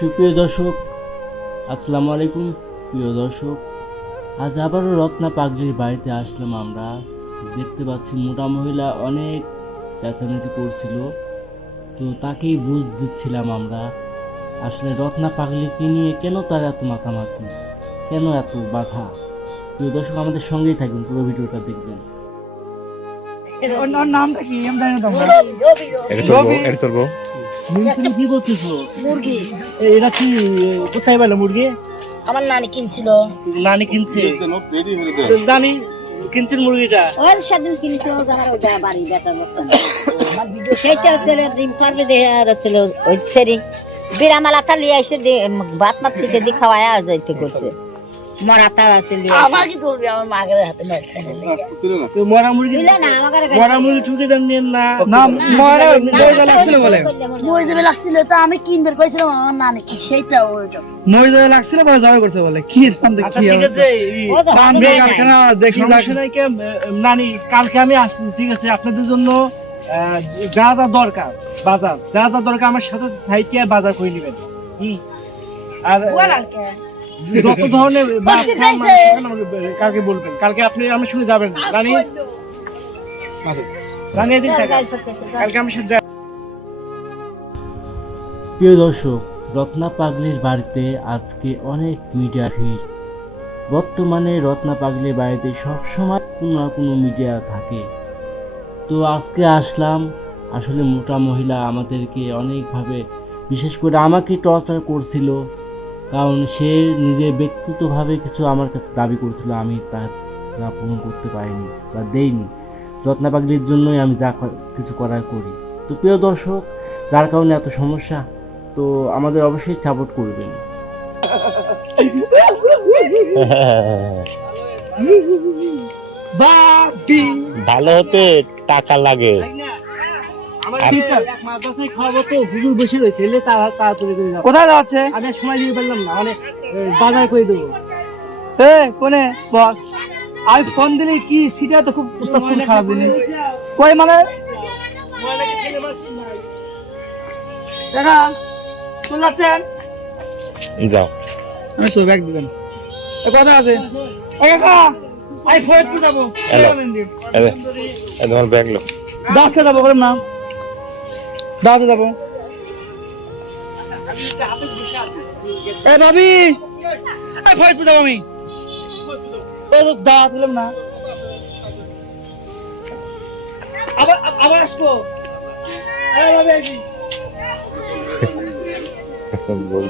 সুপ্রিয় দর্শক আসসালামু আলাইকুম। প্রিয় দর্শক আজ আবারও রত্না পাগলির বাড়িতে আসলাম আমরা। দেখতে পাচ্ছি মোটা মহিলা অনেক চেঁচামেচি করছিল তো তাকেই বুঝ দিচ্ছিলাম আমরা। আসলে রত্না পাগলিকে নিয়ে কেন তার এত মাতামাতি? কেন এত বাধা? প্রিয় দর্শক আমাদের সঙ্গেই থাকবেন পুরো ভিডিওটা দেখবেন। ওর নামটা কি? আমি জানি না। তোর বউ। কি করতেছো? মুরগি। এরা কি কোথায় পেল মুরগি? আমার নানি কিনছিল। নানি কিনছে। নানি কিনছেন মুরগিটা? ওই সেদিন কিনছিল যারা ওটা বাড়ি বেটার মতন সেইটা ডিম পারবে দেখে আর ওই সেরি বিরামালা তা লিয়ে এসে দিয়ে ভাত মাছ ছিটে দিয়ে খাওয়ায় যাইতে করছে। মরাতা আছে লিয়ে ধরবি আমার মাগের হাতে মার খাইলে তো মরা মুরগি না আমাকে মরা মুরগি ঠুকে যান নিয়েন না না মরে মরে লাগছিল বলে মই লাগছিল তো আমি কিনবে কইছিলাম আমার নানি সেইটা ওইটা লাগছিল বলে করছে বলে কি আচ্ছা ঠিক আছে। কারখানা দেখি কালকে আমি আসছি ঠিক আছে আপনাদের জন্য যা যা দরকার বাজার যা যা দরকার আমার সাথে থাইকে বাজার করে নেবেন হুম আর যত ধরনের কালকে বলবেন। কালকে আপনি আমার সঙ্গে যাবেন। রানী? রানী এদিন টাকা কালকে আমার সাথে প্রিয় দর্শক রত্না পাগলির বাড়িতে আজকে অনেক মিডিয়া ভিড়। বর্তমানে রত্না পাগলির বাড়িতে সবসময় কোনো না কোনো মিডিয়া থাকে। তো আজকে আসলাম। আসলে মোটা মহিলা আমাদেরকে অনেকভাবে বিশেষ করে আমাকে টর্চার করছিল। কারণ সে নিজে ব্যক্তিগতভাবে কিছু আমার কাছে দাবি করেছিল, আমি তা পূরণ করতে পারিনি বা দেইনি। রত্না পাগলির জন্যই আমি যা কিছু করার করি। তো প্রিয় দর্শক, যার কারণে এত সমস্যা, তো আমাদের অবশ্যই সাপোর্ট করবেন। ভালো হতে টাকা লাগে। কোথায় যাচ্ছে? আমি সময় দিয়ে পারলাম না মানে বাজার করে দেবো। এ কোনে? বস। আমি ফোন দিলি কি সিটা তো খুব উস্তাদ খুব খারাপ দিলি? কই মানে? দেখা চলে যাচ্ছেন? যাও। আমি সব ব্যাগ দিবেন কথা আছে? কাকা আই ফরিদপুর যাব। তোমার ব্যাগ লো। যাব না। দাঁতে যাব। এ ভাবি! এ ফরিদপুর যাব আমি। এ দাঁত না। আবার আবার আসব। এ ভাবি বউ।